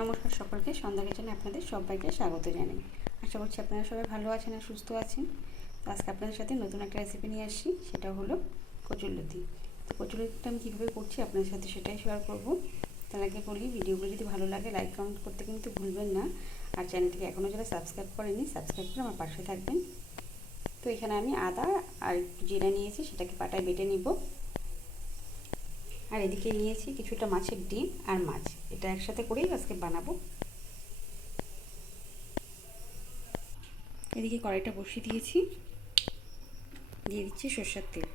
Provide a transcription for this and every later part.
নমস্কার সকলকে, সন্ধ্যা কিচেনে আপনাদের সবাইকে স্বাগত জানাই। আশা করছি আপনারা সবাই ভালো আছেন আর সুস্থ আছেন। তো আজকে আপনাদের সাথে নতুন একটা রেসিপি নিয়ে আসছি, সেটা হলো কচুরলতি। তো কচুরলতিটা আমি কীভাবে করছি আপনাদের সাথে সেটাই শেয়ার করব। তার আগে বলি, ভিডিওগুলো যদি ভালো লাগে লাইক কমেন্ট করতে কিন্তু ভুলবেন না। আর চ্যানেলটিকে এখনও যারা সাবস্ক্রাইব করেনি, সাবস্ক্রাইব করে আমার পাশে থাকবেন। তো এখানে আমি আদা আর একটু জিরা নিয়েছি, সেটাকে পাটায় বেটে নিব। আর এদিকে নিয়েছি কিছুটা মাছের ডিম আর মাছ, এটা একসাথে করেই আজকে বানাবো। এদিকে কড়াইটা বসিয়ে দিয়েছি, দিয়ে দিচ্ছি সরষের তেল।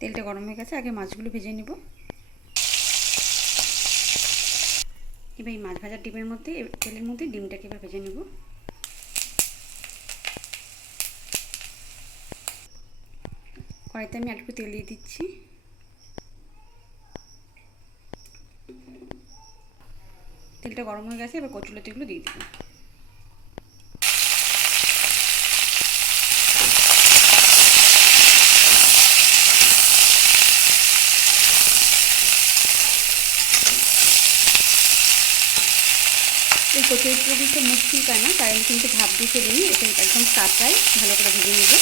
তেলটা গরম হয়ে গেছে, আগে মাছগুলো ভেজে নেব। এবার এই মাছ ভাজার ডিমের মধ্যে, তেলের মধ্যে ডিমটাকে এবার ভেজে নেব। কড়াইতে আমি একটু তেল দিয়ে দিচ্ছি। তেলটা গরম হয়ে গেছে, এবার কচুরলতিগুলো দিয়ে দিব। এই কচুরলতি তো মুখ চুলকায় না, তাই আমি কিন্তু ভাপ দিয়ে ফেলিনি, এটা একদম কাঁচাই ভালো করে ভেজে নেব।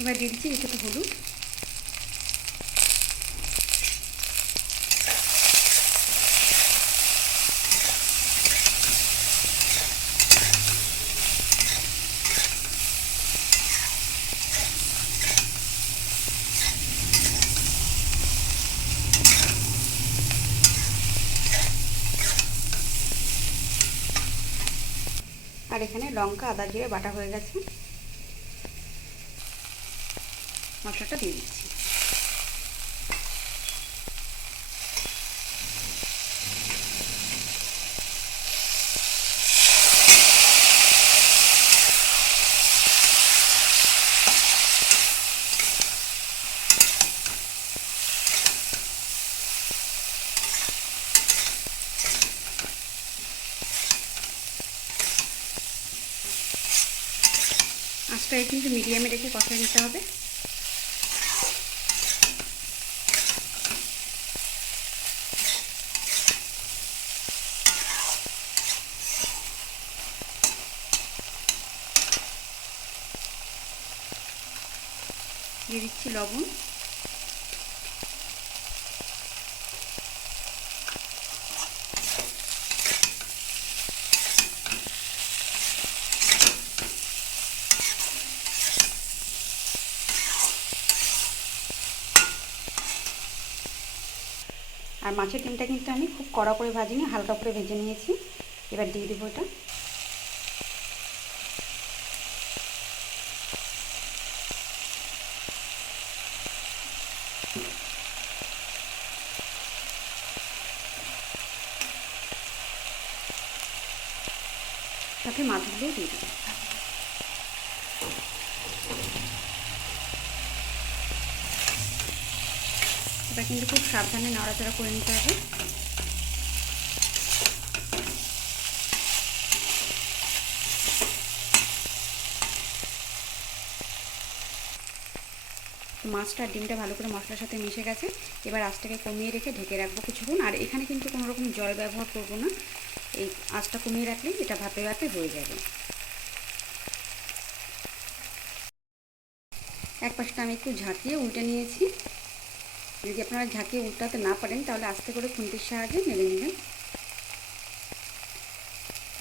এবার দিয়ে দিচ্ছি কিছুটা হলুদ, আর এখানে লঙ্কা আদা জিরে বাটা হয়ে গেছে, মশলাটা দিয়ে দিচ্ছি। আঁচটাকে কিন্তু মিডিয়ামে রেখে কষিয়ে নিতে হবে। দিয়ে দিচ্ছি লবণ, আর মাছের ডিমটা কিন্তু আমি খুব কড়া করে ভাজিনি, হালকা করে ভেজে নিয়েছি। এবার দিয়ে দেবো এটা। সাথে মাছগুলোও দিয়ে দেবো। এটা কিন্তু খুব সাবধানে নাড়াচাড়া করে নিতে হবে। মাছটা আর ডিমটা ভালো করে মশলার সাথে মিশে গেছে। এবার আঁচটাকে কমিয়ে রেখে ঢেকে রাখবো কিছুক্ষণ। আর এখানে কিন্তু কোনো রকম জল ব্যবহার করব না, এই আঁচটা কমিয়ে রাখলেই এটা ভাপে ভাপে হয়ে যাবে। এক পাশটা আমি একটু ঝাঁকিয়ে উল্টে নিয়েছি। যদি আপনারা ঝাঁকিয়ে উল্টাতে না পারেন, তাহলে আস্তে করে খুন্তির সাহায্যে নেড়ে নেবেন।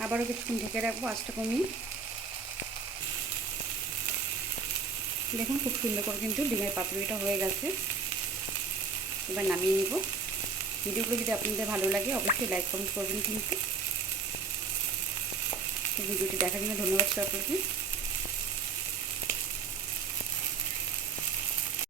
আবারও কিছুক্ষণ ঢেকে রাখবো আঁচটা কমিয়ে। দেখুন খুব সুন্দর করে কিন্তু ডিমের পাতুরিটা হয়ে গেছে। এবার নামিয়ে নিব। ভিডিওগুলো যদি আপনাদের ভালো লাগে অবশ্যই লাইক কমেন্ট করবেন কিন্তু। ভিডিওটি দেখার জন্য ধন্যবাদ সকলকে।